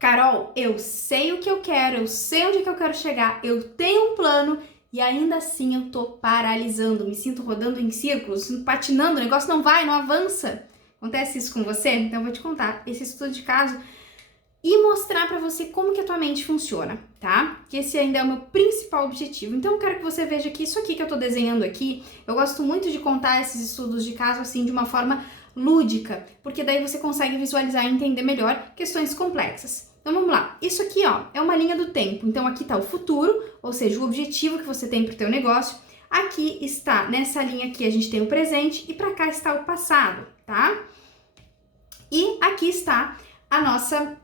Carol, eu sei o que eu quero, eu sei onde é que eu quero chegar, eu tenho um plano e ainda assim eu tô paralisando, me sinto rodando em círculos, patinando, o negócio não vai, não avança. Acontece isso com você? Então eu vou te contar esse estudo de caso e mostrar pra você como que a tua mente funciona, tá? Que esse ainda é o meu principal objetivo. Então eu quero que você veja que isso aqui que eu tô desenhando aqui, eu gosto muito de contar esses estudos de caso assim de uma forma lúdica, porque daí você consegue visualizar e entender melhor questões complexas. Então vamos lá, isso aqui ó, é uma linha do tempo, então aqui tá o futuro, ou seja, o objetivo que você tem pro teu negócio, aqui está, nessa linha aqui a gente tem o presente e pra cá está o passado, tá? E aqui está a nossa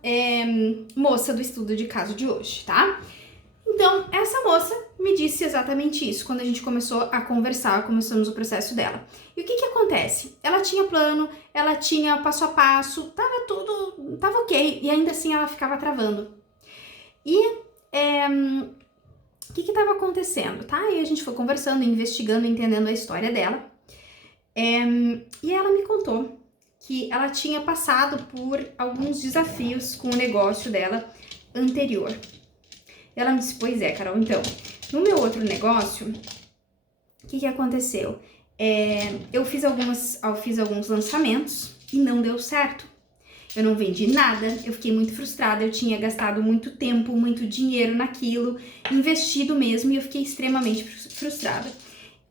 moça do estudo de caso de hoje, tá? Então, essa moça me disse exatamente isso quando a gente começou a conversar, começamos o processo dela. E o que que acontece? Ela tinha plano, ela tinha passo a passo, tava ok, e ainda assim ela ficava travando. E o que que tava acontecendo, tá? E a gente foi conversando, investigando, entendendo a história dela. E ela me contou que ela tinha passado por alguns desafios com o negócio dela anterior. Ela me disse, pois é, Carol, então, no meu outro negócio, o que que aconteceu? Eu fiz alguns lançamentos e não deu certo. Eu não vendi nada, eu fiquei muito frustrada, eu tinha gastado muito tempo, muito dinheiro naquilo, investido mesmo, e eu fiquei extremamente frustrada.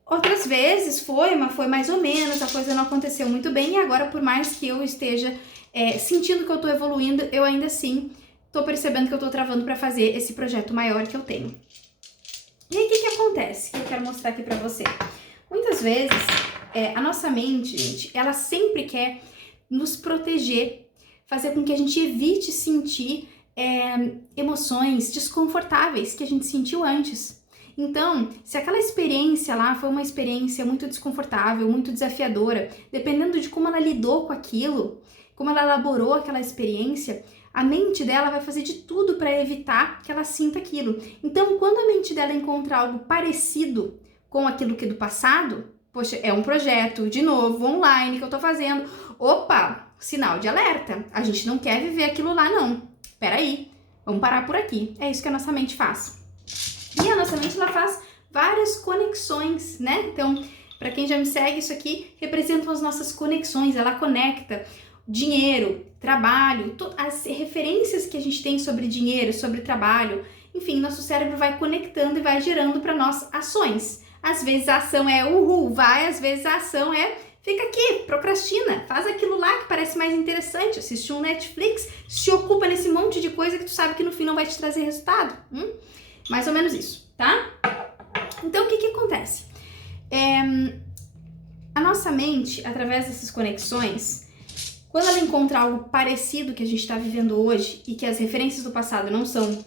Outras vezes foi mais ou menos, a coisa não aconteceu muito bem, e agora, por mais que eu esteja sentindo que eu tô evoluindo, eu ainda assim tô percebendo que eu tô travando para fazer esse projeto maior que eu tenho. E aí, o que que acontece? Que eu quero mostrar aqui para você. Muitas vezes, a nossa mente, gente, ela sempre quer nos proteger, fazer com que a gente evite sentir emoções desconfortáveis que a gente sentiu antes. Então, se aquela experiência lá foi uma experiência muito desconfortável, muito desafiadora, dependendo de como ela lidou com aquilo, como ela elaborou aquela experiência, a mente dela vai fazer de tudo para evitar que ela sinta aquilo. Então, quando a mente dela encontra algo parecido com aquilo que é do passado, poxa, é um projeto, de novo, online que eu tô fazendo. Opa, sinal de alerta. A gente não quer viver aquilo lá, não. Peraí, vamos parar por aqui. É isso que a nossa mente faz. E a nossa mente, ela faz várias conexões, né? Então, para quem já me segue, isso aqui representam as nossas conexões. Ela conecta dinheiro, trabalho, as referências que a gente tem sobre dinheiro, sobre trabalho, enfim, nosso cérebro vai conectando e vai gerando para nós ações. Às vezes a ação é vai, às vezes a ação é fica aqui, procrastina, faz aquilo lá que parece mais interessante, assiste um Netflix, se ocupa nesse monte de coisa que tu sabe que no fim não vai te trazer resultado. Mais ou menos isso, tá? Então, o que que acontece? A nossa mente, através dessas conexões, quando ela encontra algo parecido que a gente está vivendo hoje e que as referências do passado não são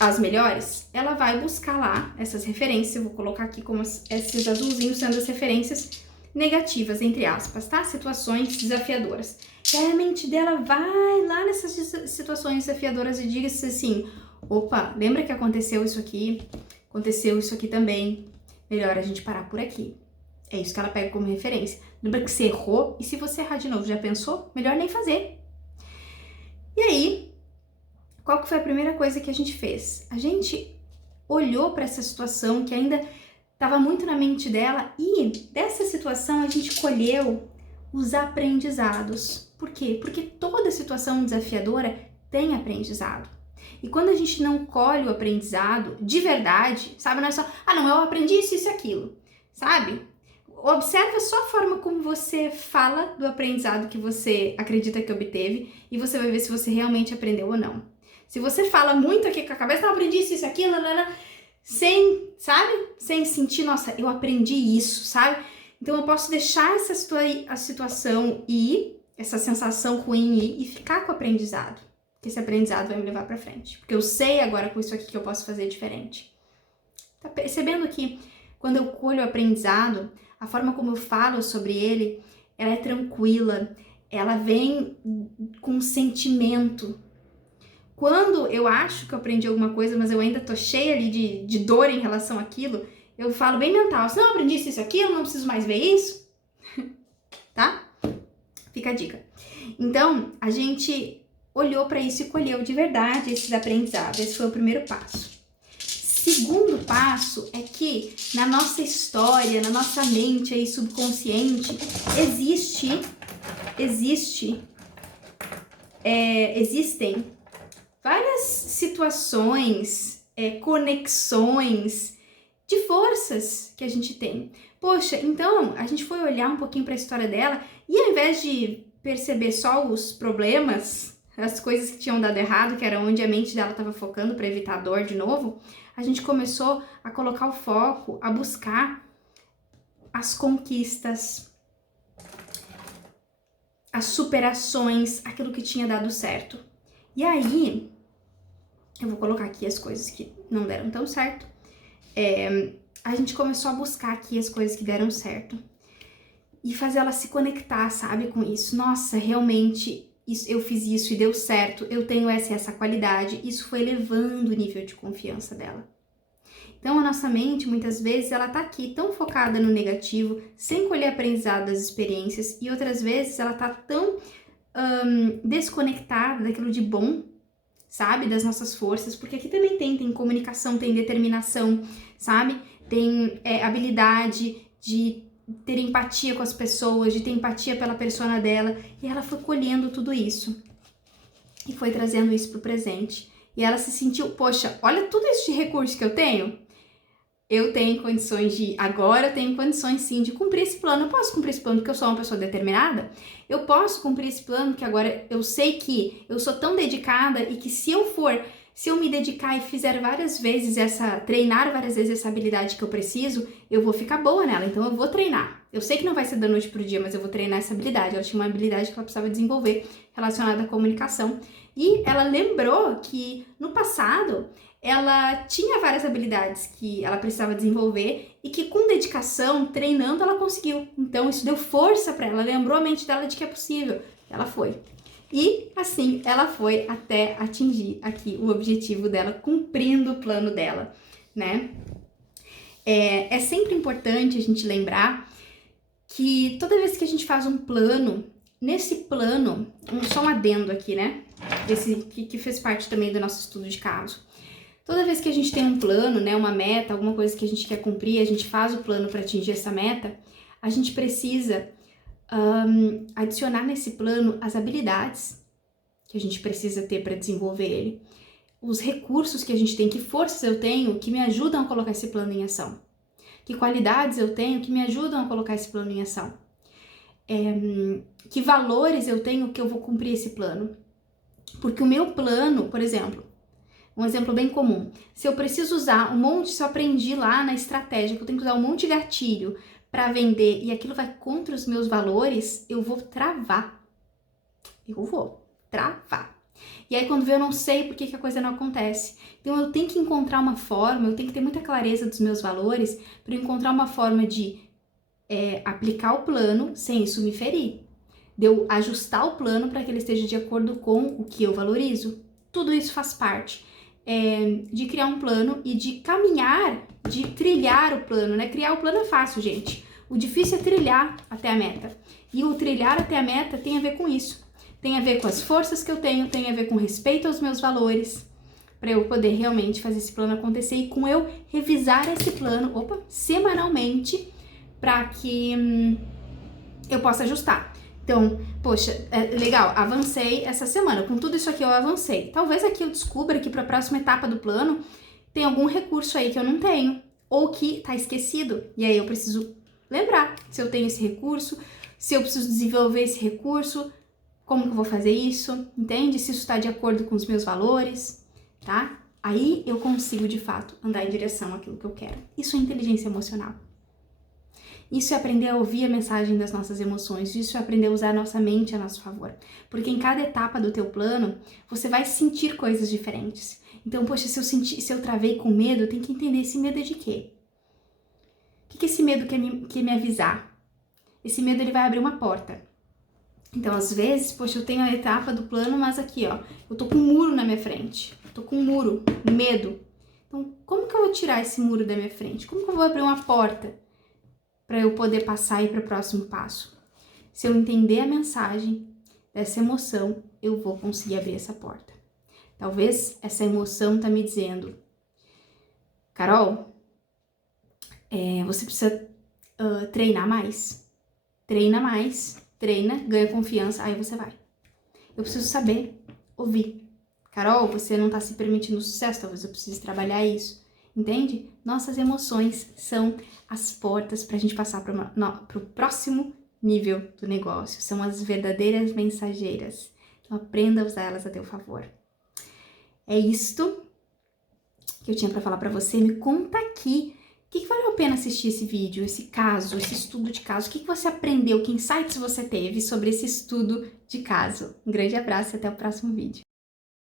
as melhores, ela vai buscar lá essas referências. Eu vou colocar aqui como esses azulzinhos sendo as referências negativas, entre aspas, tá? Situações desafiadoras. E aí a mente dela vai lá nessas situações desafiadoras e diz assim, opa, lembra que aconteceu isso aqui? Aconteceu isso aqui também. Melhor a gente parar por aqui. É isso que ela pega como referência. Lembra que você errou? E se você errar de novo, já pensou? Melhor nem fazer. E aí, qual que foi a primeira coisa que a gente fez? A gente olhou para essa situação que ainda estava muito na mente dela e dessa situação a gente colheu os aprendizados. Por quê? Porque toda situação desafiadora tem aprendizado. E quando a gente não colhe o aprendizado de verdade, sabe? Não é só, não, eu aprendi isso, isso e aquilo, sabe? Observa só a forma como você fala do aprendizado que você acredita que obteve e você vai ver se você realmente aprendeu ou não. Se você fala muito aqui com a cabeça, não, aprendi isso, aquilo, sem, sabe? Sem sentir, nossa, eu aprendi isso, sabe? Então eu posso deixar a situação ir, essa sensação ruim ir e ficar com o aprendizado. Que esse aprendizado vai me levar pra frente. Porque eu sei agora com isso aqui que eu posso fazer diferente. Tá percebendo que quando eu colho o aprendizado, a forma como eu falo sobre ele, ela é tranquila, ela vem com sentimento. Quando eu acho que eu aprendi alguma coisa, mas eu ainda tô cheia ali de dor em relação àquilo, eu falo bem mental, se não aprendi isso, aquilo, não preciso mais ver isso, tá? Fica a dica. Então, a gente olhou para isso e colheu de verdade esses aprendizados. Esse foi o primeiro passo. Segundo passo é que na nossa história, na nossa mente aí subconsciente, existem várias situações, conexões de forças que a gente tem. Poxa, então a gente foi olhar um pouquinho para a história dela e ao invés de perceber só os problemas, as coisas que tinham dado errado, que era onde a mente dela estava focando para evitar dor de novo, a gente começou a colocar o foco, a buscar as conquistas, as superações, aquilo que tinha dado certo. E aí, eu vou colocar aqui as coisas que não deram tão certo. A gente começou a buscar aqui as coisas que deram certo e fazer ela se conectar, sabe, com isso. Nossa, realmente, eu fiz isso e deu certo, eu tenho essa qualidade. Isso foi elevando o nível de confiança dela. Então, a nossa mente, muitas vezes, ela tá aqui tão focada no negativo, sem colher aprendizado das experiências, e outras vezes ela tá tão desconectada daquilo de bom, sabe, das nossas forças, porque aqui também tem comunicação, tem determinação, sabe, tem habilidade de ter empatia com as pessoas, de ter empatia pela persona dela, e ela foi colhendo tudo isso, e foi trazendo isso pro presente, e ela se sentiu, poxa, olha tudo isso de recurso que eu tenho agora eu tenho condições sim de cumprir esse plano. Eu posso cumprir esse plano porque eu sou uma pessoa determinada? Eu posso cumprir esse plano porque agora eu sei que eu sou tão dedicada e que se eu me dedicar e fizer várias vezes treinar várias vezes essa habilidade que eu preciso, eu vou ficar boa nela, então eu vou treinar. Eu sei que não vai ser da noite pro dia, mas eu vou treinar essa habilidade. Ela tinha uma habilidade que ela precisava desenvolver relacionada à comunicação. E ela lembrou que no passado ela tinha várias habilidades que ela precisava desenvolver e que com dedicação, treinando, ela conseguiu. Então isso deu força para ela, lembrou a mente dela de que é possível. Ela foi. E assim ela foi até atingir aqui o objetivo dela, cumprindo o plano dela, né? É sempre importante a gente lembrar que toda vez que a gente faz um plano, nesse plano, só um adendo aqui, né? Esse que fez parte também do nosso estudo de caso. Toda vez que a gente tem um plano, né, uma meta, alguma coisa que a gente quer cumprir, a gente faz o plano para atingir essa meta, a gente precisa adicionar nesse plano as habilidades que a gente precisa ter para desenvolver ele, os recursos que a gente tem, que forças eu tenho que me ajudam a colocar esse plano em ação, que qualidades eu tenho que me ajudam a colocar esse plano em ação, que valores eu tenho que eu vou cumprir esse plano. Porque o meu plano, por exemplo, um exemplo bem comum, se eu preciso usar se eu aprendi lá na estratégia que eu tenho que usar um monte de gatilho para vender e aquilo vai contra os meus valores, eu vou travar. E aí quando eu não sei por que a coisa não acontece. Então eu tenho que encontrar uma forma, eu tenho que ter muita clareza dos meus valores para encontrar uma forma de aplicar o plano sem isso me ferir. De eu ajustar o plano para que ele esteja de acordo com o que eu valorizo. Tudo isso faz parte de criar um plano e de caminhar, de trilhar o plano, né? Criar o plano é fácil, gente. O difícil é trilhar até a meta. E o trilhar até a meta tem a ver com isso. Tem a ver com as forças que eu tenho, tem a ver com respeito aos meus valores, para eu poder realmente fazer esse plano acontecer e com eu revisar esse plano, semanalmente, para que eu possa ajustar. Então, poxa, legal, avancei essa semana, com tudo isso aqui eu avancei. Talvez aqui eu descubra que para a próxima etapa do plano tem algum recurso aí que eu não tenho, ou que tá esquecido, e aí eu preciso lembrar se eu tenho esse recurso, se eu preciso desenvolver esse recurso, como que eu vou fazer isso, entende? Se isso está de acordo com os meus valores, tá? Aí eu consigo, de fato, andar em direção àquilo que eu quero. Isso é inteligência emocional. Isso é aprender a ouvir a mensagem das nossas emoções, isso é aprender a usar a nossa mente a nosso favor. Porque em cada etapa do teu plano, você vai sentir coisas diferentes. Então, poxa, se eu travei com medo, eu tenho que entender esse medo é de quê? O que esse medo quer me avisar? Esse medo, ele vai abrir uma porta. Então, às vezes, poxa, eu tenho a etapa do plano, mas aqui, ó, eu tô com um muro na minha frente. Tô com um muro, medo. Então, como que eu vou tirar esse muro da minha frente? Como que eu vou abrir uma porta para eu poder passar e ir para o próximo passo? Se eu entender a mensagem dessa emoção eu vou conseguir abrir essa porta. Talvez essa emoção tá me dizendo, Carol, você precisa treinar mais. Treina mais, treina, ganha confiança, aí você vai. Eu preciso saber ouvir. Carol, você não tá se permitindo sucesso, talvez eu precise trabalhar isso. Entende? Nossas emoções são as portas pra gente passar pro próximo nível do negócio. São as verdadeiras mensageiras. Então aprenda a usar elas a teu favor. É isto que eu tinha pra falar pra você. Me conta aqui. O que valeu a pena assistir esse vídeo, esse caso, esse estudo de caso? O que você aprendeu? Que insights você teve sobre esse estudo de caso? Um grande abraço e até o próximo vídeo.